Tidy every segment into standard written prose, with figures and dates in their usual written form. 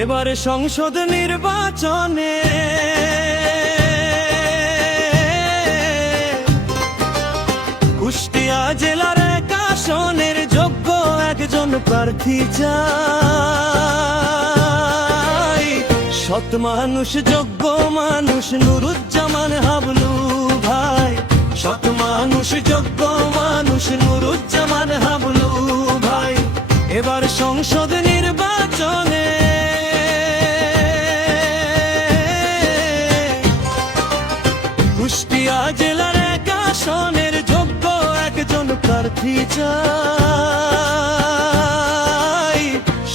এবারে সংসদ নির্বাচনে কুষ্টিয়া জেলার এক আসনের যোগ্য একজন প্রার্থী চাই। সৎ মানুষ, যোগ্য মানুষ, নুরুজ্জামান হাবলু ভাই। সৎ মানুষ, যোগ্য মানুষ, নুরুজ্জামান হাবলু ভাই। এবার সংসদ নির্বাচনে কুষ্টিয়া জেলার এক আসনের যোগ্য একজন প্রার্থী চাই।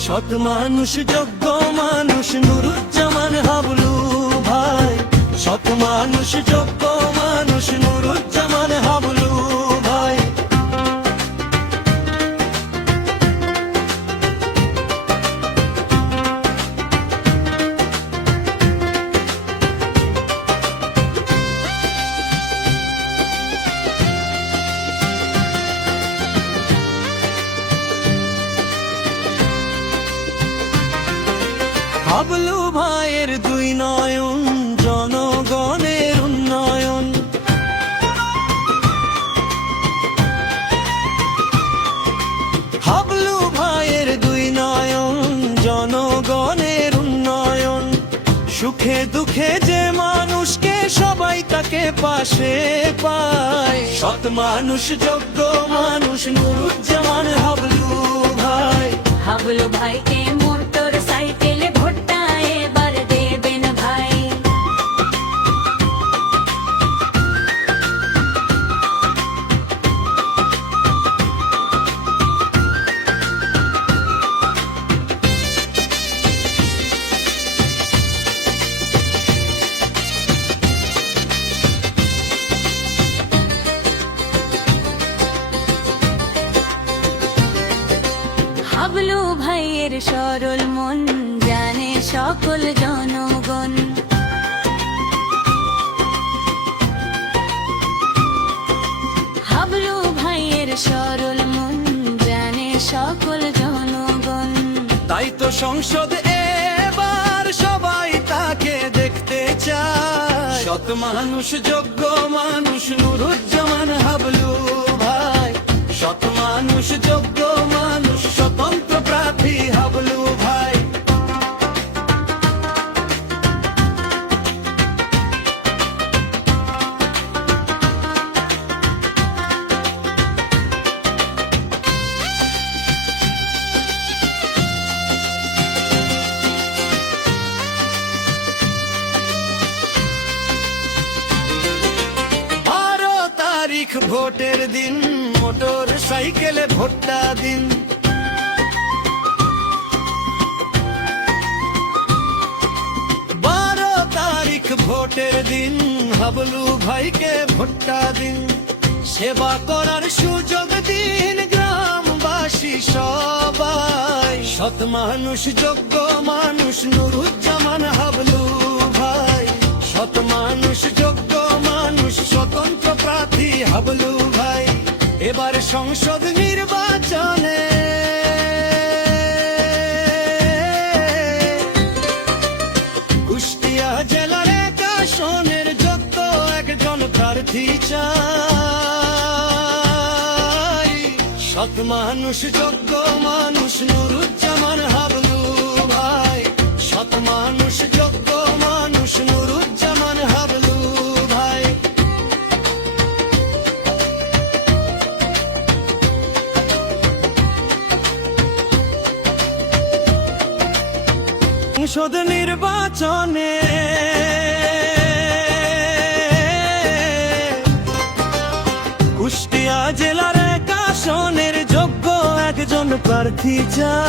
সৎ মানুষ, যোগ্য মানুষ, নুরুজ্জামান হাবলু ভাই। সৎ মানুষ, যোগ্য মানুষ, নুরুজ্জামান হাবলু ভাই। হাবলু ভাইয়ের দুই নয়ন, জনগণের উন্নয়ন। হাবলু ভাইয়ের দুই নয়ন, জনগণের উন্নয়ন। সুখে দুঃখে যে মানুষকে সবাই তাকে পাশে পায়। সৎ মানুষ, যোগ্য মানুষ, নুরুজ্জামান হাবলু ভাই। হাবলু ভাইকে মোটর সাইকেলে ভোটটা এবার দেবেন ভাই। হাবলু ভাইয়ের সরল মন জানে সকল জনগণ। হাবলু ভাইয়ের সরল মন জানে সকল জনগণ। তাই তো সংসদ এবার সবাই তাকে দেখতে চায়। সৎ মানুষ, যোগ্য মানুষ, নুরুজ্জামান হাবলু ভাই। সৎ মানুষ, যোগ্য মানুষ, স্বতন্ত্র প্রার্থী হাবলু ভাই। ভোটের দিন মোটর সাইকেলে ভোটটা দিন। 12 তারিখ ভোটের দিন হাবলু ভাইকে ভোটটা দিন। সেবা করার সুযোগ দিন গ্রামবাসী সবাই। সৎ মানুষ, যোগ্য মানুষ, নুরুজ্জামান হাবলু ভাই। সৎ মানুষ, যোগ্য মানুষ, স্বতন্ত্র প্রার্থী হাবলু ভাই। এবার সংসদ নির্বাচনে কুষ্টিয়া জেলার এক আসনের যোগ্য একজন প্রার্থী চাই। সৎ মানুষ, যোগ্য মানুষ, নুরুজ্জামান হাবলু ভাই। সৎ মানুষ, যোগ্য মানুষ, নুরুজ্জামান হাবলু ভাই। সংসদ নির্বাচনে কুষ্টিয়া জেলার এক আসনের যোগ্য একজন প্রার্থী চাই।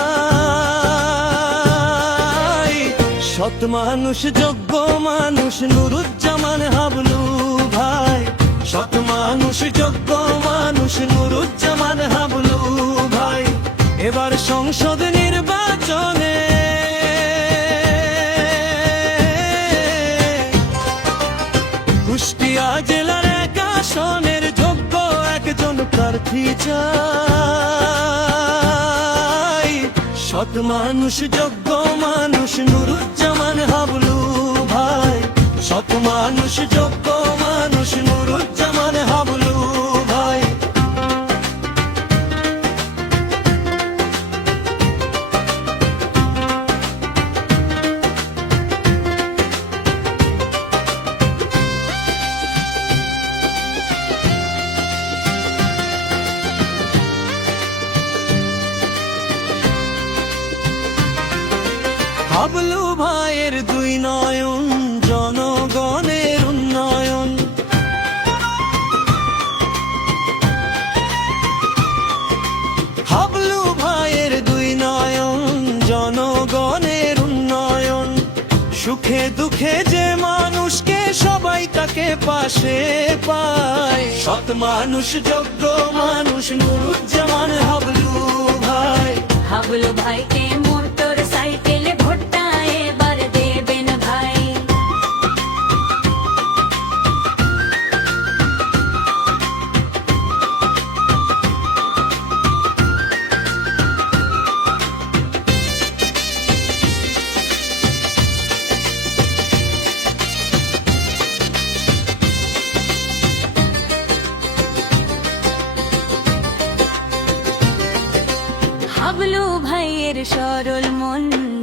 সৎ মানুষ, যোগ্য মানুষ, নুরুজ্জামান হাবলু ভাই। সৎ মানুষ, যোগ্য মানুষ, নুরুজ্জামান হাবলু ভাই। এবার সংসদ নির্বাচনে কুষ্টিয়া জেলার এক আসনের যোগ্য একজন প্রার্থী চাই। সৎ সৎ মানুষ যোগ্য মানুষ নুরুজ্জামান হাবলু ভাই, সৎ মানুষ যোগ্য মানুষ নুরুজ্জামান হাবলু ভাই। হাবলু ভাইয়ের দুই নয়ন জনগণের উন্নয়ন, হাবলু ভাইয়ের দুই নয়ন জনগণের উন্নয়ন। সুখে দুঃখে যে মানুষকে সবাই তাকে পাশে পায়, সৎ মানুষ যোগ্য মানুষ নুরুজ্জামান হাবলু ভাই। হাবলু ভাইকে মোটর সাইকেলে ভোটটা এবার দেবেন ভাই। হাবলু ভাইয়ের সরল মন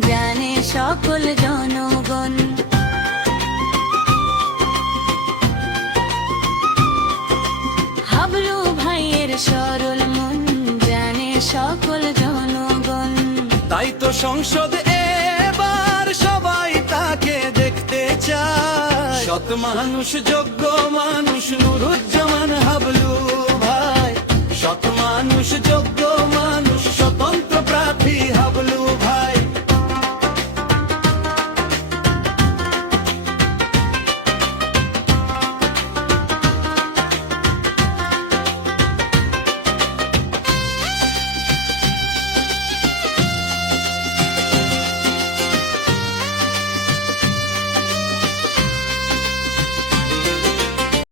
জানে সকল জনগণ, হাবলু ভাইয়ের সরল মন জানে সকল জনগণ। তাই তো সংসদ এবার সবাই তাকে দেখতে চায়, সৎ মানুষ যোগ্য মানুষ নুরুজ্জামান হাবলু ভাই, সৎ মানুষ যোগ্য মানুষ